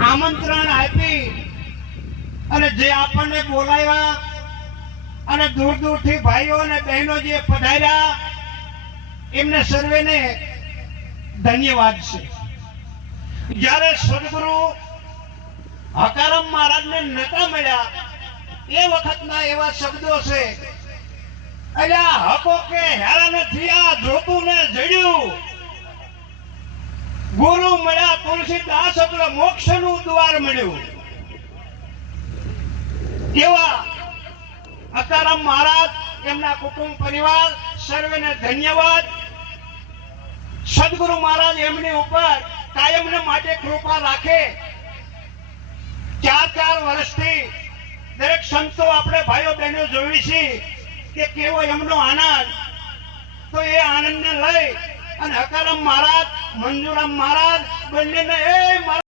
આમંત્રણ આપી અને જે આપણને બોલાવ્યા અને દૂર દૂરથી ભાઈઓ અને બહેનો જે પધાર્યા એમને સર્વેને ધન્યવાદ છે। જ્યારે સદગુરુ હકારામ મહારાજને નતા મળ્યા એ વખતના એવા શબ્દો છે, અલ્યા હકો કે હેરાન થયા જોતું ને જડ્યું, ગુરુ મળ્યા તુલસીદાસ એટલે મોક્ષનું દ્વાર મળ્યું। એવા હકારામ મહારાજ, એમના કુટુંબ પરિવાર સર્વેને ધન્યવાદ। સદગુરુ મહારાજ એમની ઉપર કાયમને માટે કૃપા રાખે। 4 વર્ષથી દરેક સંતો આપણે ભાઈઓ બહેનો જોઈ છે કે કેવો એમનો આનંદ, તો એ આનંદને લઈ અને હકારામ મહારાજ, મંજુરામ મહારાજ બંનેને